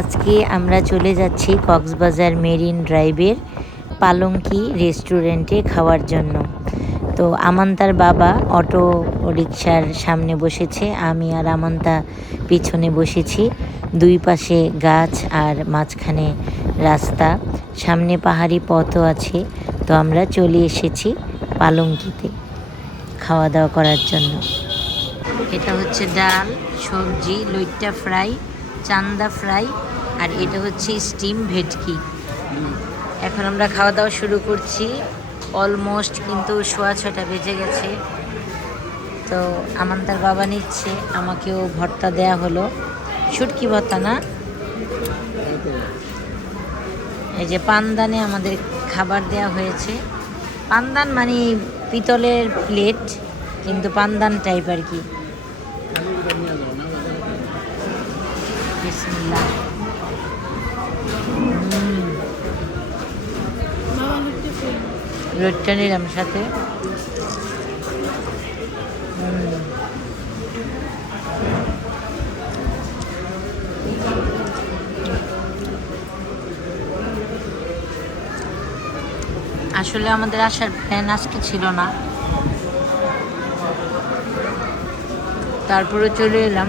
আজকে আমরা চলে যাচ্ছি কক্সবাজার মেরিন ড্রাইভের পালঙ্কি রেস্টুরেন্টে খাওয়ার জন্য। তো আমান্তার বাবা অটো রিক্সার সামনে বসেছে, আমি আর আমান্তা পিছনে বসেছি। দুই পাশে গাছ আর মাঝখানে রাস্তা, সামনে পাহাড়ি পথও আছে। তো আমরা চলে এসেছি পালঙ্কিতে খাওয়া দাওয়া করার জন্য। এটা হচ্ছে ডাল, সবজি, লইট্টা ফ্রাই চান্দা ফ্রাই আর এটা হচ্ছে স্টিম ভেটকি। এখন আমরা খাওয়া দাওয়া শুরু করছি। অলমোস্ট কিন্তু সোয়া ছটা বেজে গেছে। তো আমান্তার বাবা নিচ্ছে, আমাকেও ভর্তা দেয়া হলো। শুটকি ভর্তা না? এই যে পানদানে আমাদের খাবার দেয়া হয়েছে। পানদান মানে পিতলের প্লেট কিন্তু পানদান টাইপ আর কি। বিসমিল্লাহ রোদটা নিলাম সাথে আসলে আমাদের আসার প্ল্যান আজকে ছিল না। তারপরে চলে এলাম।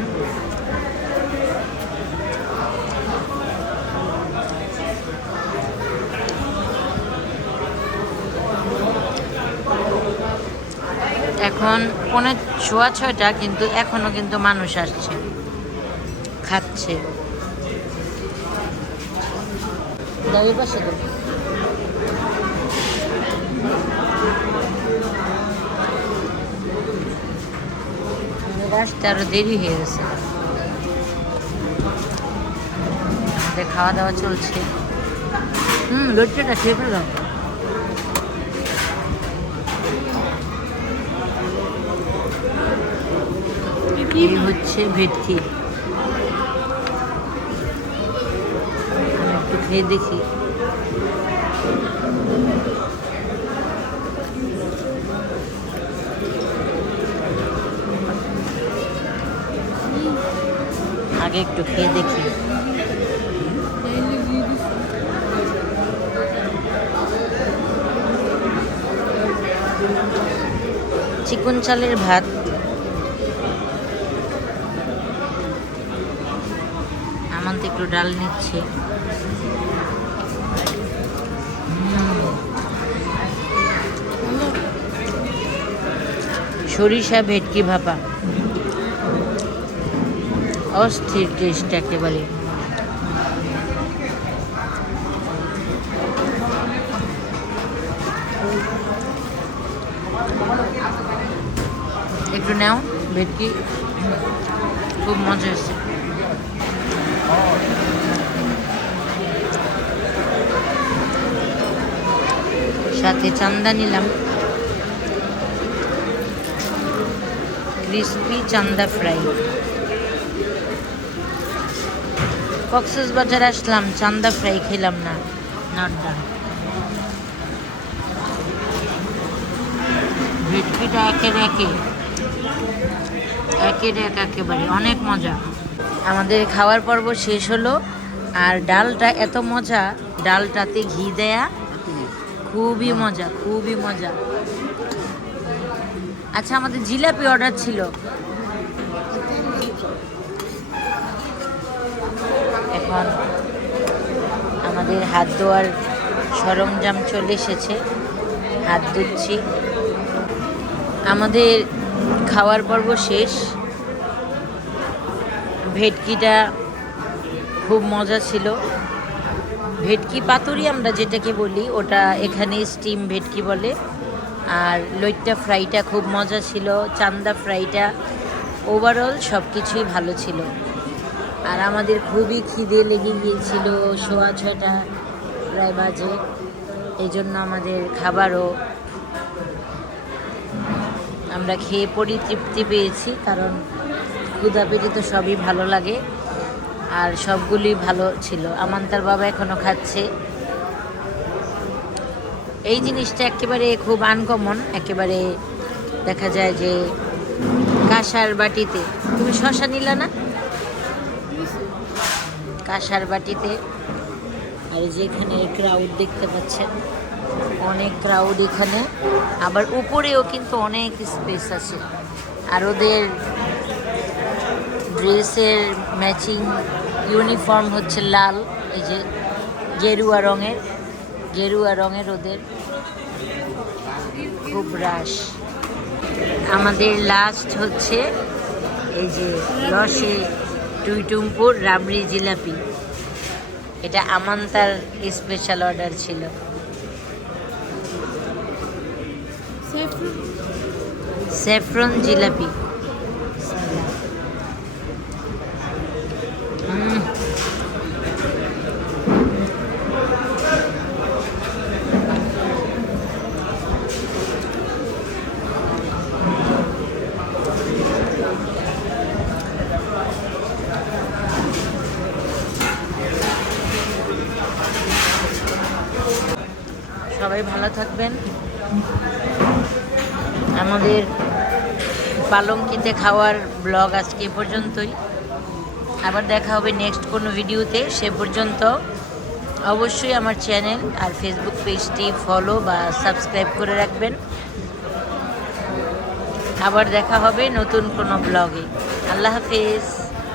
এখন পৌনে ছোয়া ছয়টা, কিন্তু এখনও কিন্তু মানুষ আসছে, খাচ্ছে। পাশে আসতে আরও দেরি হয়ে গেছে। আমাদের খাওয়া দাওয়া চলছে। হুম লুচিটা খেয়ে ফেললাম এই হচ্ছে ভেটকি। একটু খেয়ে দেখি। আগে একটু খেয়ে দেখি। চিকন চালের ভাত। আমার একটু ডাল নিচ্ছে। সরিষা ভেটকি ভাপা। অস্থির টেস্ট একেবারে। একটু নাও ভেটকি। খুব মজা এসছে সাথে চান্দা নিলাম। ক্রিসপি চান্দা ফ্রাই কক্সেস বাজার আসলাম, চান্দা ফ্রাই খেলাম না নট ডান ভেটকিটা একের একে, একের এক একেবারে, অনেক মজা। আমাদের খাওয়ার পর্ব শেষ হলো, আর ডালটা এত মজা, ডালটাতে ঘি দেয়া খুবই মজা খুবই মজা। আচ্ছা আমাদের জিলাপি অর্ডার ছিল। এখন আমাদের হাত ধোয়ার সরঞ্জাম চলে এসেছে। হাত ধুচ্ছি। আমাদের খাওয়ার পর্ব শেষ। ভেটকিটা খুব মজা ছিল। ভেটকি পাতুরি আমরা যেটাকে বলি, ওটা এখানে স্টিম ভেটকি বলে। আর লইট্টা ফ্রাইটা খুব মজা ছিল, চান্দা ফ্রাইটা ওভারঅল সব কিছুই ভালো ছিল। আর আমাদের খুবই খিদে লেগে গিয়েছিল সোয়া ছয়টা, প্রায় বাজে। এই জন্য আমাদের খাবারও আমরা খেয়ে পরিতৃপ্তি পেয়েছি, কারণ ক্ষুদা পেটে তো সবই ভালো লাগে। আর সবগুলি ভালো ছিল। আমান্তার বাবা এখনও খাচ্ছে। এই জিনিসটা একেবারে খুব আনকমন একেবারে দেখা যায় যে কাঁসার বাটিতে। তুমি শশা নিলা না? কাঁসার বাটিতে। আর যেখানে ক্রাউড দেখতে পাচ্ছেন, অনেক ক্রাউড এখানে। আবার উপরেও কিন্তু অনেক স্পেস আছে। আর ওদের ড্রেসের ম্যাচিং ইউনিফর্ম হচ্ছে লাল এই যে গেরুয়া রঙের গেরুয়া রঙের ওদের খুব রাশ। আমাদের লাস্ট হচ্ছে এই যে রসে টুইটুমপুর রাবড়ি জিলাপি। এটা আমান্তার স্পেশাল অর্ডার ছিল। স্যাফরন জিলাপি। সবাই ভালো থাকবেন। আমাদের পালঙ্কিতে খাওয়ার ব্লগ আজকে পর্যন্তই। আবার দেখা হবে নেক্সট কোনো ভিডিওতে, সে পর্যন্ত অবশ্যই আমার চ্যানেল আর ফেসবুক পেজটি ফলো বা সাবস্ক্রাইব করে রাখবেন। আবার দেখা হবে নতুন কোনো ব্লগে। আল্লাহ হাফিজ।